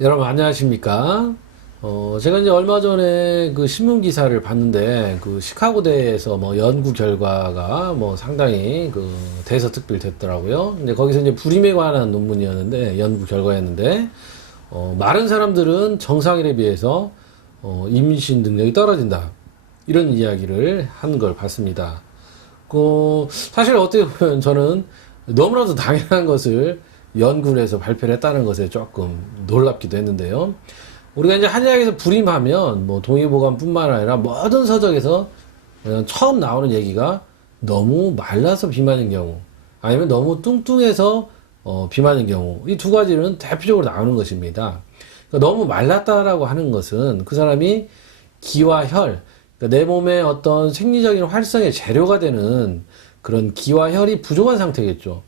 여러분 안녕하십니까? 어, 제가 이제 얼마 전에 그 신문 기사를 봤는데 그 시카고 대에서 뭐 연구 결과가 뭐 상당히 그 대서특필 됐더라고요. 근데 거기서 이제 불임에 관한 논문이었는데 연구 결과였는데 어, 마른 사람들은 정상인에 비해서 어, 임신 능력이 떨어진다. 이런 이야기를 한 걸 봤습니다. 그 사실 어떻게 보면 저는 너무나도 당연한 것을 연구를 해서 발표를 했다는 것에 조금 놀랍기도 했는데요. 우리가 이제 한의학에서 불임하면 뭐 동의보감뿐만 아니라 모든 서적에서 그냥 처음 나오는 얘기가 너무 말라서 비만인 경우 아니면 너무 뚱뚱해서 어, 비만인 경우 이 두 가지는 대표적으로 나오는 것입니다. 그러니까 너무 말랐다라고 하는 것은 그 사람이 기와 혈, 그러니까 내 몸의 어떤 생리적인 활성의 재료가 되는 그런 기와 혈이 부족한 상태겠죠.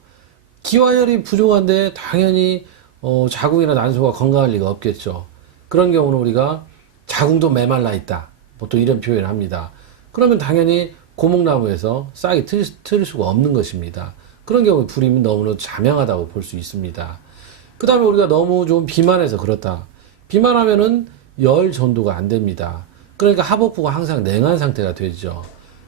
기와 혈이 부족한데 당연히 어, 자궁이나 난소가 건강할 리가 없겠죠. 그런 경우는 우리가 자궁도 메말라 있다. 보통 이런 표현을 합니다. 그러면 당연히 고목나무에서 싹이 틀, 틀 수가 없는 것입니다. 그런 경우에 불임은 너무나 자명하다고 볼 수 있습니다. 그 다음에 우리가 너무 좀 비만해서 그렇다. 비만하면은 열 전도가 안 됩니다. 그러니까 하복부가 항상 냉한 상태가 되죠.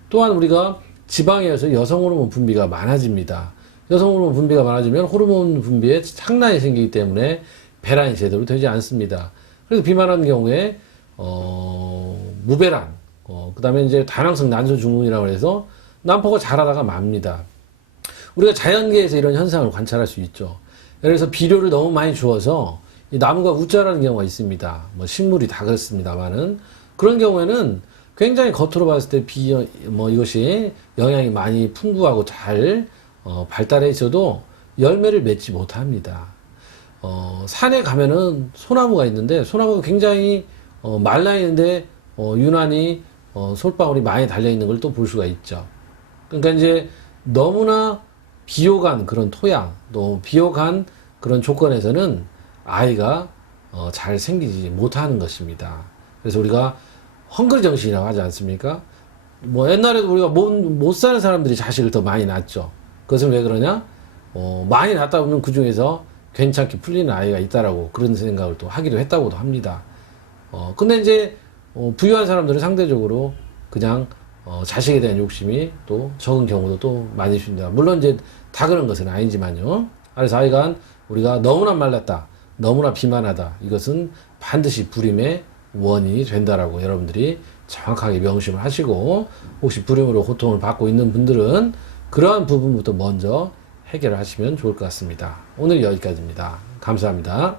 또한 우리가 지방에 의해서 여성 호르몬 분비가 많아집니다. 여성 호르몬 분비가 많아지면 호르몬 분비에 착란이 생기기 때문에 배란이 제대로 되지 않습니다. 그래서 비만한 경우에 어, 무배란, 어, 그 다음에 이제 다낭성 난소 증후군이라고 해서 난포가 자라다가 맙니다. 우리가 자연계에서 이런 현상을 관찰할 수 있죠. 예를 들어서 비료를 너무 많이 주어서 이 나무가 우짜라는 경우가 있습니다. 뭐 식물이 다 그렇습니다만은 그런 경우에는 굉장히 겉으로 봤을 때 비, 뭐 이것이 영양이 많이 풍부하고 잘 어, 발달해 있어도 열매를 맺지 못합니다. 어, 산에 가면은 소나무가 있는데 소나무가 굉장히 어, 말라 있는데 어, 유난히 어, 솔방울이 많이 달려 있는 걸 또 볼 수가 있죠. 그러니까 이제 너무나 비옥한 그런 토양, 또 비옥한 그런 조건에서는 아이가 어, 잘 생기지 못하는 것입니다. 그래서 우리가 헝그리 정신이라고 하지 않습니까? 뭐 옛날에도 우리가 못, 못 사는 사람들이 자식을 더 많이 낳죠. 그것은 왜 그러냐? 어, 많이 낳다 보면 그 중에서 괜찮게 풀리는 아이가 있다라고 그런 생각을 또 하기도 했다고도 합니다. 어, 근데 이제 어, 부유한 사람들은 상대적으로 그냥 어, 자식에 대한 욕심이 또 적은 경우도 또 많이 있습니다. 물론 이제 다 그런 것은 아니지만요. 그래서 아이가 우리가 너무나 말랐다, 너무나 비만하다. 이것은 반드시 불임의 원인이 된다라고 여러분들이 정확하게 명심을 하시고 혹시 불임으로 고통을 받고 있는 분들은 그러한 부분부터 먼저 해결을 하시면 좋을 것 같습니다. 오늘 여기까지입니다. 감사합니다.